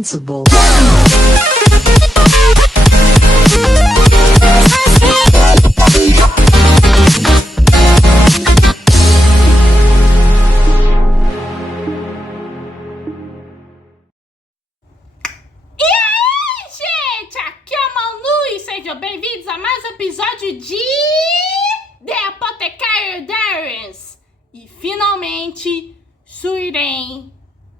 invincible. Sejam bem-vindos a mais um episódio de The Apothecary Diaries. E finalmente, Suiren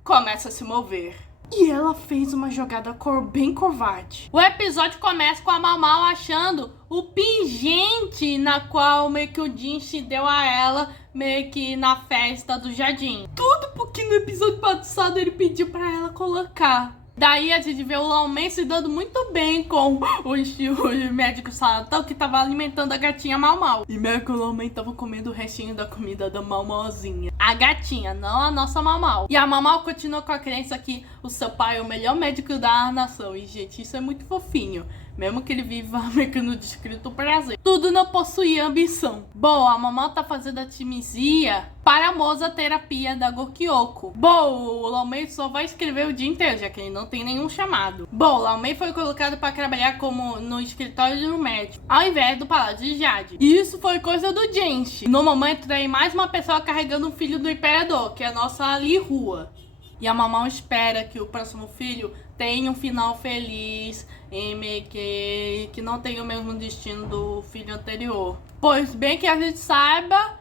começa a se mover. E ela fez uma jogada bem covarde. O episódio começa com a Mau achando o pingente na qual meio que o Jinx deu a ela meio que na festa do jardim. Tudo porque no episódio passado ele pediu pra ela colocar. Daí a gente vê o Laomei se dando muito bem com o médico Salatão que tava alimentando a gatinha Mau. E meio que o Laomei tava comendo o restinho da comida da Mauzinha. A gatinha, não a nossa Mau. E a Mau continua com a crença que o seu pai é o melhor médico da nação. E gente, isso é muito fofinho. Mesmo que ele viva meio que no descrito prazer. Tudo não possuía ambição. Bom, a Mau tá fazendo a timizia para a moça terapia da Gokyoko. Bom, o Laomei só vai escrever o dia inteiro, já que ele não tem nenhum chamado. Bom, o Laomei foi colocado para trabalhar como no escritório do médico, ao invés do Palácio de Jade. E isso foi coisa do Genshin. No momento tem mais uma pessoa carregando um filho do imperador, que é a nossa Lihua. E a Mau espera que o próximo filho tenha um final feliz e que não tenha o mesmo destino do filho anterior. Pois bem que a gente saiba,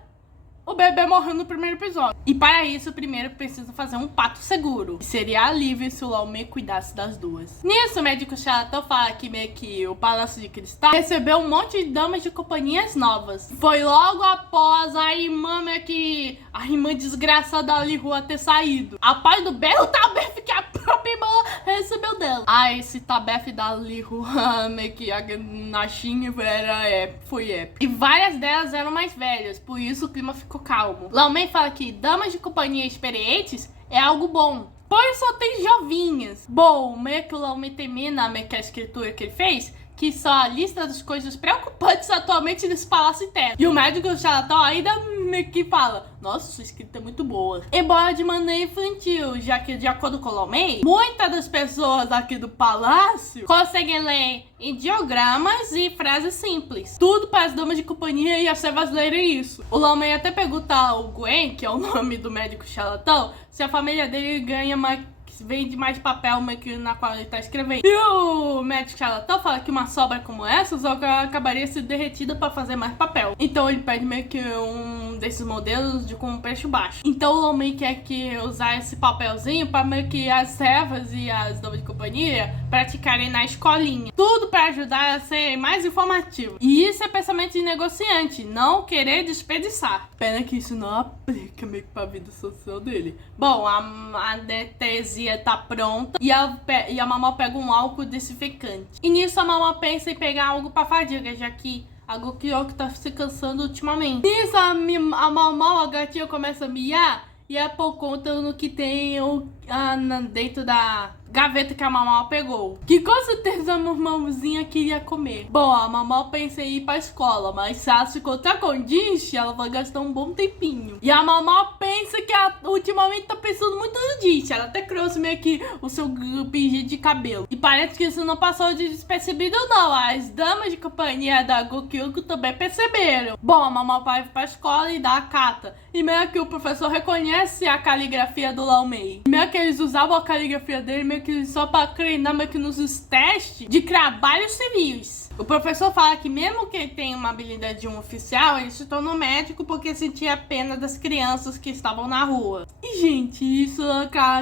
o bebê morreu no primeiro episódio. E para isso, primeiro precisa fazer um pacto seguro. Seria alívio se o Laomei cuidasse das duas. Nisso, o médico Charlatão fala que meio que o Palácio de Cristal recebeu um monte de damas de companhias novas. Foi logo após a irmã a irmã desgraçada da Lihua ter saído. Após do belo Tabef que a própria irmã recebeu dela. Esse Tabef da Lihua meio que na Shin foi épico. E várias delas eram mais velhas, por isso o clima ficou calmo. Laomei fala que damas de companhia experientes é algo bom, pois só tem jovinhas. Bom, meio que o Laomei termina meio que a escritura que ele fez, que só a lista das coisas preocupantes atualmente nesse palácio interno. E o médico Charlatão ainda meio que fala: nossa, sua escrita é muito boa. Embora de maneira infantil, já que de acordo com o Laomei, muitas das pessoas aqui do palácio conseguem ler ideogramas e frases simples. Tudo para as damas de companhia e as servas lerem isso. O Laomei até pergunta ao Gwen, que é o nome do médico Charlatão, se a família dele vende mais papel na qual ele tá escrevendo. E o médico Charlatão fala que uma sobra como essa só acabaria sendo derretida para fazer mais papel. Então ele pede meio que um desses modelos com preço baixo. Então o Laomei quer usar esse papelzinho para meio que as servas e as damas de companhia praticarem na escolinha. Tudo para ajudar a ser mais informativo. E isso é pensamento de negociante, não querer desperdiçar. Pena que isso não aplica meio que pra vida social dele. Bom, a anestesia tá pronta e a Mau pega um álcool desinfectante. E nisso a Mau pensa em pegar algo pra fadiga, já que a Gokyoko tá se cansando ultimamente. Nisso a Mau, a gatinha, começa a miar e é por conta no que tem dentro da gaveta que a Mau pegou. Que com certeza a Mauzinha queria comer. Bom, a Mau pensa em ir pra escola, mas se ela se encontrar com o Jinx, ela vai gastar um bom tempinho. E a Mau pensa que ultimamente tá pensando muito no Jinx. Ela até trouxe meio que o seu pingente de cabelo. E parece que isso não passou de despercebido não. As damas de companhia da Gokyoko também perceberam. Bom, a Mau vai pra escola e dá a carta. E meio que o professor reconhece a caligrafia do Laomei. E meio que eles usavam a caligrafia dele meio que só pra treinar meio que nos testes de trabalhos civis. O professor fala que mesmo que ele tenha uma habilidade de um oficial, ele se tornou médico porque sentia pena das crianças que estavam na rua. E gente, isso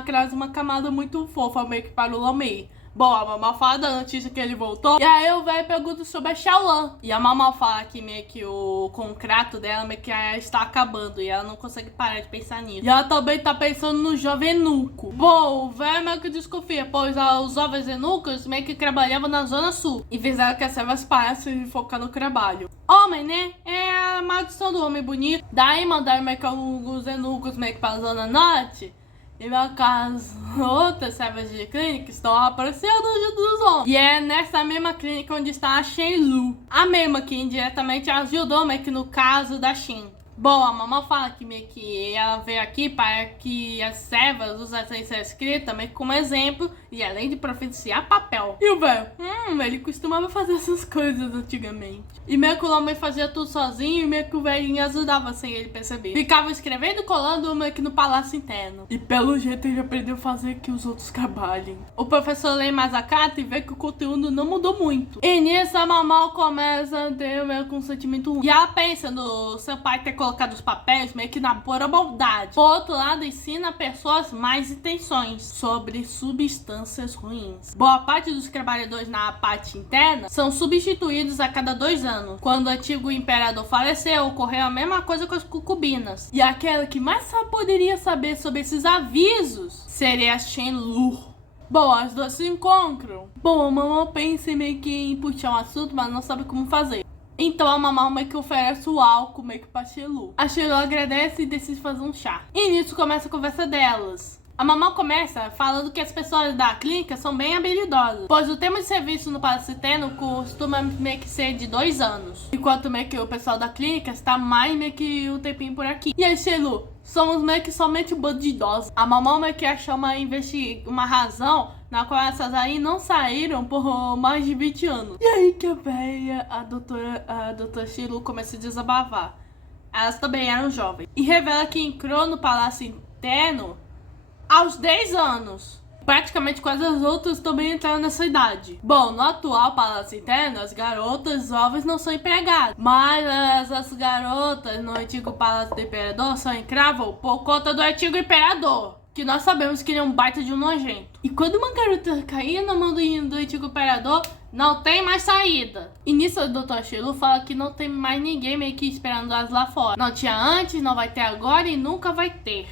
traz uma camada muito fofa meio que para o Laomei. Bom, a Mau fala da notícia que ele voltou. E aí o velho pergunta sobre a Xiaolan. E a Mau fala que meio que o contrato dela meio que está acabando. E ela não consegue parar de pensar nisso. E ela também tá pensando no jovem eunuco. Bom, o velho meio que desconfia, pois os jovens eunucos meio que trabalhavam na Zona Sul. E fizeram que as servas parassem de focar no trabalho. Homem, né? É a maldição do homem bonito. Daí mandaram meio que alguns eunucos meio que pra Zona Norte. E meu caso, outras servas de clínica estão aparecendo junto dos homens. E é nessa mesma clínica onde está a Shen Lu. A mesma que indiretamente ajudou meio que no caso da Shin. Bom, a mamãe fala que meio que ela veio aqui para que as servas usassem essa escrita meio que como exemplo e além de providenciar papel. E o velho, ele costumava fazer essas coisas antigamente. E meio que o homem fazia tudo sozinho e meio que o velhinho ajudava sem ele perceber. Ficava escrevendo e colando meio que no palácio interno. E pelo jeito ele aprendeu a fazer que os outros trabalhem. O professor lê mais a carta e vê que o conteúdo não mudou muito. E nisso a mamãe começa a ter meio que um sentimento ruim. E ela pensa no seu pai ter colocado os papéis meio que na pura bondade. Por outro lado, ensina pessoas mais intenções sobre substâncias ruins. Boa parte dos trabalhadores na parte interna são substituídos a cada 2 anos. Quando o antigo imperador faleceu, ocorreu a mesma coisa com as concubinas. E aquela que mais poderia saber sobre esses avisos seria a Shenlu. Bom, as duas se encontram. Bom, a mamãe pensa meio que em puxar um assunto, mas não sabe como fazer. Então a mamãe meio que oferece o álcool meio que pra Shenlu. A Shenlu agradece e decide fazer um chá. E nisso começa a conversa delas. A mamãe começa falando que as pessoas da clínica são bem habilidosas, pois o tempo de serviço no Palácio Interno costuma meio que ser de 2 anos. Enquanto meio que o pessoal da clínica está mais meio que um tempinho por aqui. E aí, Shenlu, somos meio que somente um bando de idosos. A mamãe meio que achou uma razão na qual essas aí não saíram por mais de 20 anos. E aí que a velha, a doutora Shenlu começa a desabafar. Elas também eram jovens. E revela que entrou no Palácio Interno aos 10 anos. Praticamente quase as outras também entraram nessa idade. Bom, no atual Palácio Interno, as garotas jovens não são empregadas. Mas as garotas no antigo Palácio do Imperador só entravam por conta do antigo Imperador, que nós sabemos que ele é um baita de um nojento. E quando uma garota caía na mão do antigo Imperador, não tem mais saída. E nisso o Dr. Shenlu fala que não tem mais ninguém meio que esperando elas lá fora. Não tinha antes, não vai ter agora e nunca vai ter.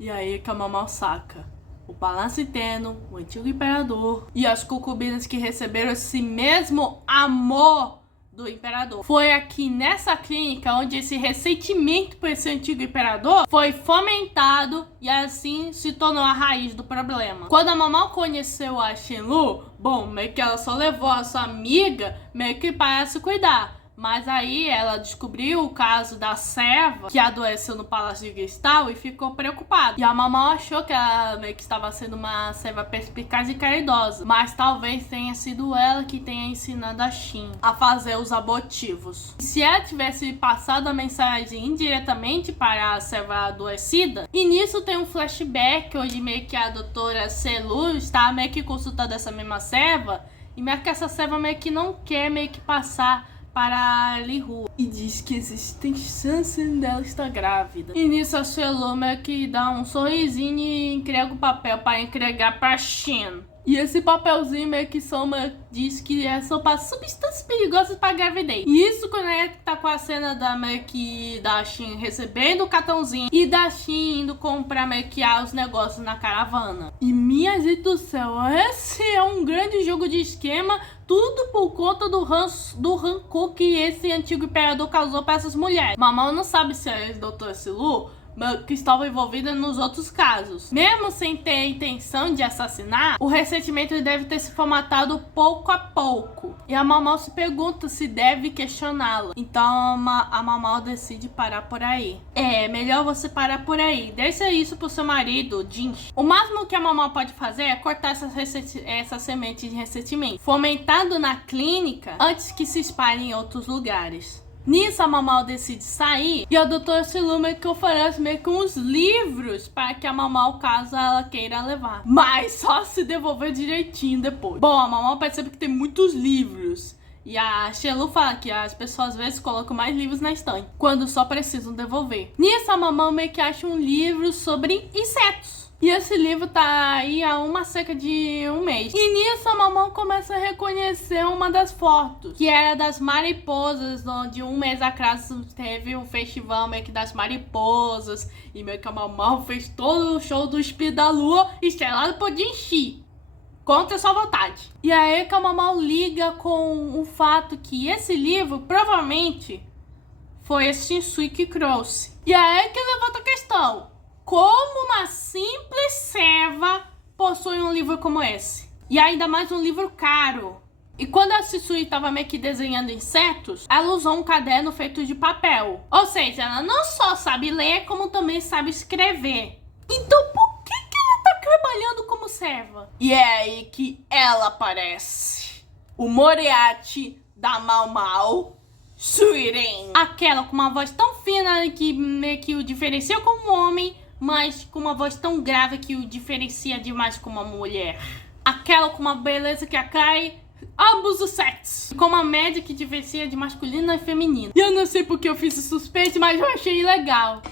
E aí que a mamãe saca. O Palácio Interno, o antigo imperador e as concubinas que receberam esse mesmo amor do imperador. Foi aqui nessa clínica onde esse ressentimento por esse antigo imperador foi fomentado e assim se tornou a raiz do problema. Quando a mamãe conheceu a Shenlu, bom, meio que ela só levou a sua amiga meio que para se cuidar. Mas aí ela descobriu o caso da serva que adoeceu no Palácio de Cristal e ficou preocupada. E a mamãe achou que ela meio que estava sendo uma serva perspicaz e caridosa. Mas talvez tenha sido ela que tenha ensinado a Shin a fazer os abortivos. E se ela tivesse passado a mensagem indiretamente para a serva adoecida, e nisso tem um flashback onde meio que a doutora Shenlu está meio que consultando essa mesma serva. E meio que essa serva meio que não quer meio que passar para Li-Hu e diz que existem chances dela estar grávida. E nisso a Shenlu meio que dá um sorrisinho e entrega o papel para entregar para Shin. E esse papelzinho meio que diz que são para substâncias perigosas para gravidez. E isso conecta com a cena da Shin recebendo o cartãozinho e da Shin indo comprar meio que os negócios na caravana. E minha gente do céu, esse é um grande jogo de esquema, tudo por conta do rancor que esse antigo imperador causou para essas mulheres. Mamãe não sabe se é a Dr. Shenlu que estava envolvida nos outros casos. Mesmo sem ter a intenção de assassinar, o ressentimento deve ter se formatado pouco a pouco. E a mamãe se pergunta se deve questioná-la. Então a mamãe decide parar por aí. É melhor você parar por aí. Deixa isso pro seu marido, Jin. O máximo que a mamãe pode fazer é cortar essa semente de ressentimento, fomentado na clínica antes que se espalhe em outros lugares. Nisso a mamãe decide sair e a doutora Shenlu meio que oferece meio que uns livros para que a mamãe, caso ela queira levar. Mas só se devolver direitinho depois. Bom, a mamãe percebe que tem muitos livros. E a Shenlu fala que as pessoas às vezes colocam mais livros na estante, quando só precisam devolver. Nisso a mamãe meio que acha um livro sobre insetos. E esse livro tá aí há cerca de um mês. E nisso a mamãe começa a reconhecer uma das fotos, que era das mariposas, onde um mês atrás teve um festival meio que das mariposas. E meio que a mamãe fez todo o show do Espírito da Lua, estrelado por Jinxi, contra sua vontade. E aí que a mamãe liga com o fato que esse livro provavelmente foi esse Shinsui que trouxe. E aí que levanta a questão: como uma simples serva possui um livro como esse? E ainda mais um livro caro. E quando a Shisui tava meio que desenhando insetos, ela usou um caderno feito de papel. Ou seja, ela não só sabe ler, como também sabe escrever. Então por que ela tá trabalhando como serva? E é aí que ela aparece. O Moriarty da Mau Mau, Suiren. Aquela com uma voz tão fina que meio que o diferencia como um homem, mas com uma voz tão grave que o diferencia demais como uma mulher. Aquela com uma beleza que atrai ambos os sexos, com uma média que diferencia de masculino e feminino. E eu não sei porque eu fiz esse suspense, mas eu achei legal.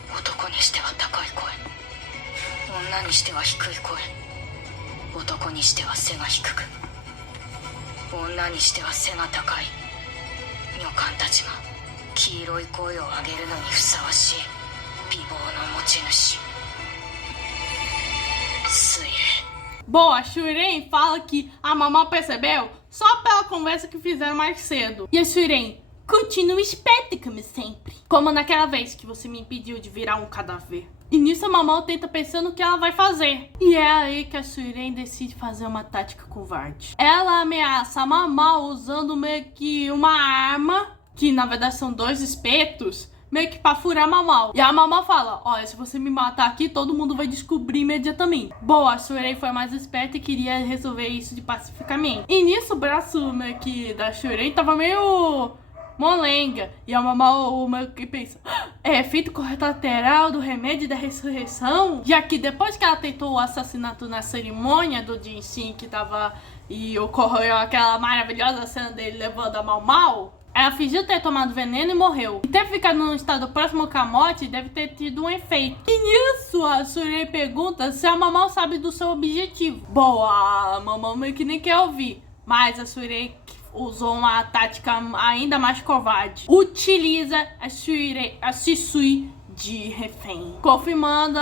Bom, a Suiren fala que a Mau percebeu só pela conversa que fizeram mais cedo. E a Suiren continua esperta como sempre. Como naquela vez que você me impediu de virar um cadáver. E nisso a Mau tenta pensar no que ela vai fazer. E é aí que a Suiren decide fazer uma tática covarde. Ela ameaça a Mau usando meio que uma arma, que na verdade são 2 espetos, meio que pra furar a Mau. E a Mau fala, olha, se você me matar aqui, todo mundo vai descobrir imediatamente. Bom, a Suiren foi mais esperta e queria resolver isso de pacificamente. E nisso o braço meio que da Suiren tava meio molenga. E a Mau meio que pensa, é efeito colateral do remédio da ressurreição? Já que depois que ela tentou o assassinato na cerimônia do Jinshin, que tava... e ocorreu aquela maravilhosa cena dele levando a Mau, ela fingiu ter tomado veneno e morreu. E ter ficado num estado próximo ao Camote deve ter tido um efeito. E nisso a Suiren pergunta se a Mau sabe do seu objetivo. Bom, a Mau meio que nem quer ouvir. Mas a Suiren usou uma tática ainda mais covarde. Utiliza a Shisui de refém. Confirmando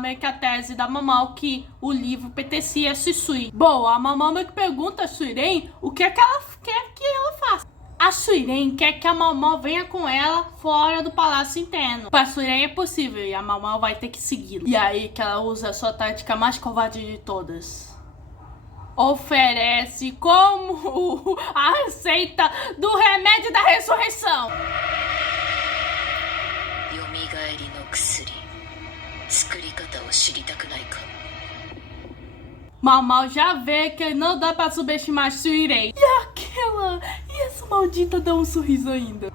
meio que a tese da Mau que o livro pertencia a Shisui. Bom, a Mau meio que pergunta a Suiren o que é que ela quer que ela faça. A Suiren quer que a Mau venha com ela fora do palácio interno. Para a Suiren é possível e a Mau vai ter que segui-la. E aí que ela usa a sua tática mais covarde de todas. Oferece como a receita do remédio da ressurreição. Mau já vê que não dá pra subestimar a Suiren. E essa maldita dá um sorriso ainda.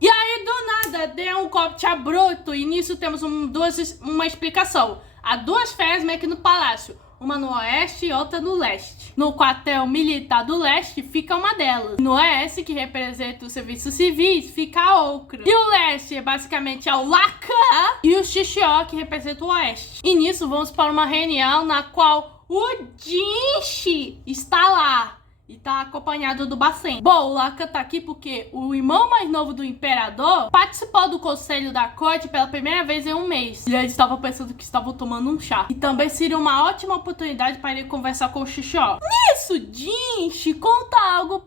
E aí do nada deu um corte abrupto e nisso temos uma explicação. Há 2 férias meio que no palácio. Uma no oeste e outra no leste. No quartel militar do leste fica uma delas. No oeste, que representa os serviços civis, fica a outra. E o leste é basicamente o Lacan e o Xixió, que representa o oeste. E nisso vamos para uma reunião na qual o Jinshi está lá. E tá acompanhado do Bacen. Bom, o Lacan tá aqui porque o irmão mais novo do imperador participou do conselho da corte pela primeira vez em um mês. E eles estavam pensando que estavam tomando um chá. E também seria uma ótima oportunidade para ele conversar com o Xixió. Nisso, Jinshi conta algo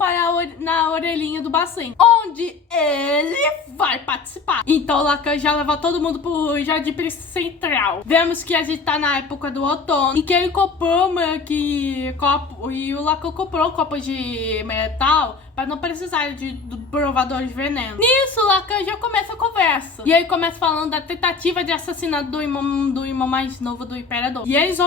na orelhinha do Bacen, onde ele vai participar. Então o Lacan já leva todo mundo pro Jardim Central. Vemos que a gente tá na época do outono. E que ele comprou copo. E o Lacan comprou um copo de metal para não precisar do provador de veneno. Nisso, Lacan já começa a conversa. E aí começa falando da tentativa de assassinato do irmão mais novo do imperador. E eles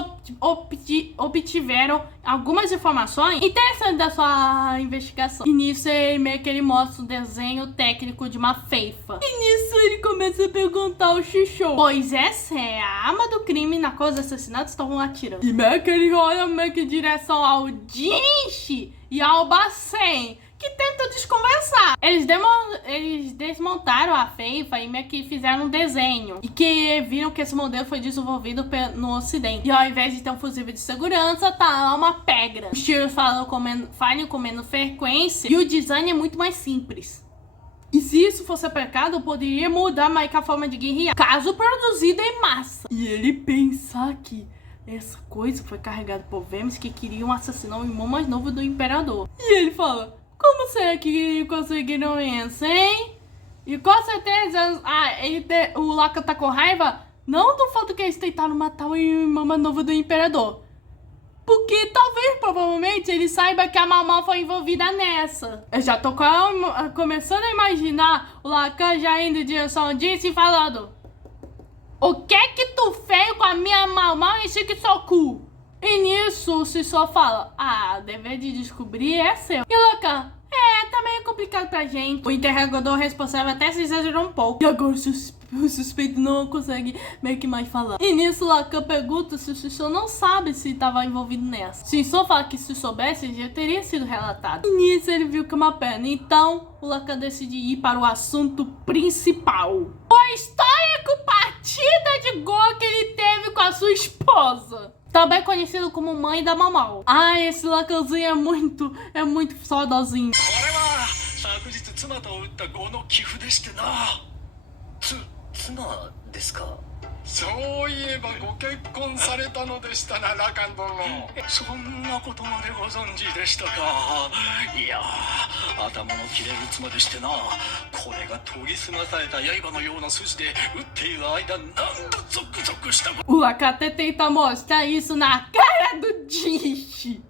obtiveram algumas informações interessantes da sua investigação. E nisso, meio que ele mostra um desenho técnico de uma feifa. E nisso, ele começa a perguntar ao Xixió, pois essa é a arma do crime na qual os assassinatos estavam atirando. E meio que ele olha meio que em direção ao Jinshi e ao Bacen, que tentam desconversar. Eles desmontaram a feifa e meio que fizeram um desenho. E que viram que esse modelo foi desenvolvido no ocidente. E ao invés de ter um fusível de segurança, tá lá uma pedra. Os tiros falham com menos frequência e o design é muito mais simples. E se isso fosse aplicado, poderia mudar mais que a forma de guerrear, caso produzido em massa. E ele pensar que essa coisa foi carregada por vermes que queriam assassinar o irmão mais novo do imperador. E ele fala, como será que conseguiram isso, hein? E com certeza o Lacan tá com raiva, não do fato que eles tentaram matar o irmão mais novo do imperador, Porque talvez, provavelmente, ele saiba que a Mau foi envolvida nessa. Eu já tô começando a imaginar o Lacan já indo em direção disso e falando: o que é que tu fez com a minha Mau e Shikisoku? E nisso o Shisho fala: o dever de descobrir é seu. E o Lacan: tá meio complicado pra gente. O interrogador responsável até se exagerou um pouco. E agora o suspeito não consegue meio que mais falar. E nisso o Lacan pergunta se o Shisho não sabe se estava envolvido nessa. Shisho fala que se soubesse já teria sido relatado. E nisso ele viu que é uma perna. Então o Lacan decide ir para o assunto principal: a histórica partida de gol que ele teve com a sua esposa, também conhecido como mãe da Mau. Esse Lacanzinho é muito saudosinho. 昨日妻と打った5の寄付でしてな。妻ですか。そういえばご結婚されたのでしたな、ラカン殿。そんなことまでご存知でしたか。いやー、頭の切れる妻でしてな。これが研ぎ澄まされた刃のような筋で打っている間、何度ゾクゾクしたこと。 O Lacan até tenta mostrar isso na cara do Jinshi.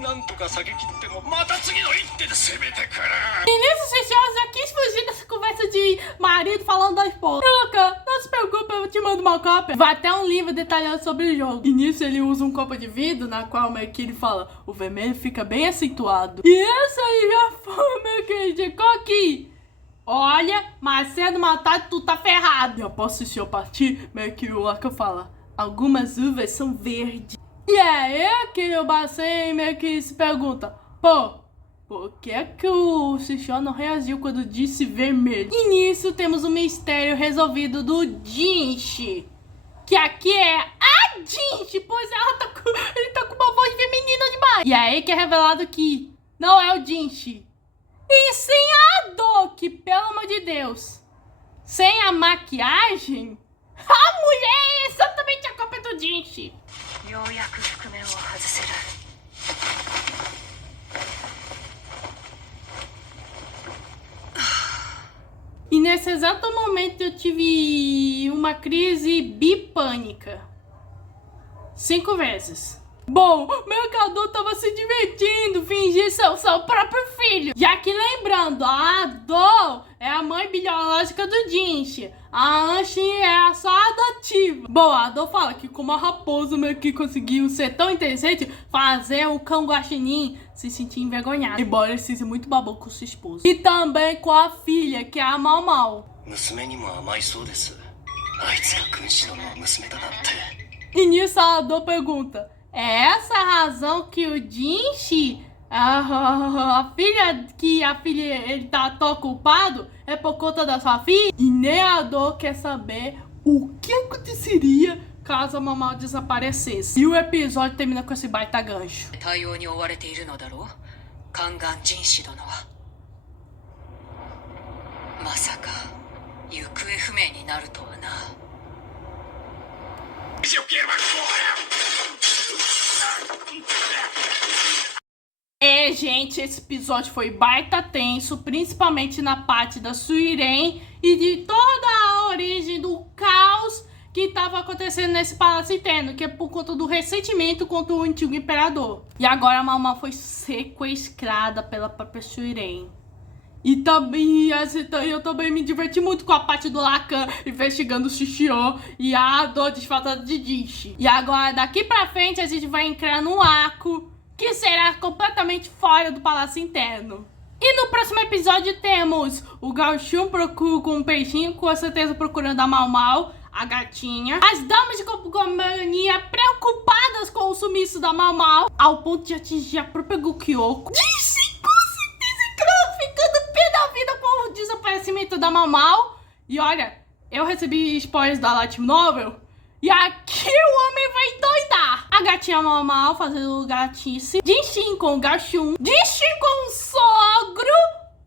なんとか避け切ってもまた次の一手で攻めてくる。 E nisso, o Shisho já quis fugir dessa conversa de marido falando da esposa. Lacan, não se preocupe, eu te mando uma cópia. Vai até um livro detalhado sobre o jogo. E nisso ele usa um copo de vidro, na qual meio que ele fala: o vermelho fica bem acentuado. E essa aí já foi meio que indicou aqui: olha, Macedo Matado, tu tá ferrado. Eu posso assistir a partir, meio que o Lacan fala: algumas uvas são verdes. E aí que o Bacen meio que se pergunta: por que é que o Shisho não reagiu quando disse vermelho? E nisso temos o mistério resolvido do Jinshi, que aqui é a Jinshi, pois ele tá com uma voz feminina demais. E aí que é revelado que não é o Jinshi, e sim a Ado, que, pelo amor de Deus, sem a maquiagem, a mulher é exatamente a cópia do Jinshi. E nesse exato momento eu tive uma crise bipânica 5 vezes. Bom, meu Cadu tava se divertindo, fingir ser o seu próprio filho. Já que lembrando, a Ado é a mãe biológica do Jinshi. A Anshin é só adotiva. Bom, a Ado fala que como a raposa meio que conseguiu ser tão inteligente, fazer o cão guaxinim se sentir envergonhado. Embora ele seja muito babu com sua esposa. E também com a filha, que é a Mau. E nisso a Ado pergunta: é essa a razão que o Jinshi, a filha ele tá tão culpado é por conta da sua filha? E nem a Ado quer saber o que aconteceria caso a Mau desaparecesse. E o episódio termina com esse baita gancho. Gente, esse episódio foi baita tenso, principalmente na parte da Suiren e de toda a origem do caos que estava acontecendo nesse Palácio Interno, que é por conta do ressentimento contra o antigo imperador. E agora a Mau foi sequestrada pela própria Suiren. E também, eu também me diverti muito com a parte do Lacan investigando o Shishio e a Ado disfarçada de Jinshi. E agora, daqui pra frente, a gente vai entrar num arco que será completamente fora do Palácio Interno. E no próximo episódio temos o Gauchum com um peixinho, com certeza procurando a Mau, a gatinha. As damas de companhia preocupadas com o sumiço da Mau, ao ponto de atingir a própria Gukyoko. Ficando pé da vida com o desaparecimento da Mau. E olha, eu recebi spoilers da Light Novel e aqui o homem vai doidar. A gatinha Mau fazendo gatice. Jinshin com o Gachum. Jinshin com o sogro,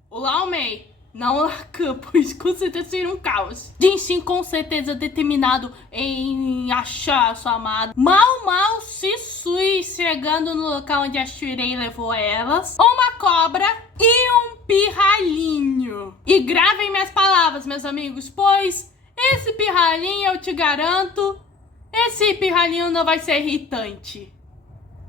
o Laomei. Não Lacan, pois com certeza seria um caos. Jinshin com certeza determinado em achar a sua amada. Mau Shisui chegando no local onde a Shirei levou elas. Uma cobra e um pirralhinho. E gravem minhas palavras, meus amigos, pois esse pirralhinho, eu te garanto, Esse pirralhinho não vai ser irritante.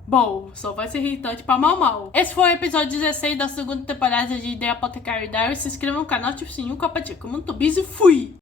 Bom, só vai ser irritante pra mal. Esse foi o episódio 16 da segunda temporada de The Apothecary Diaries. Se inscreva no canal, ative o sininho, compartilhe. Muito busy, fui!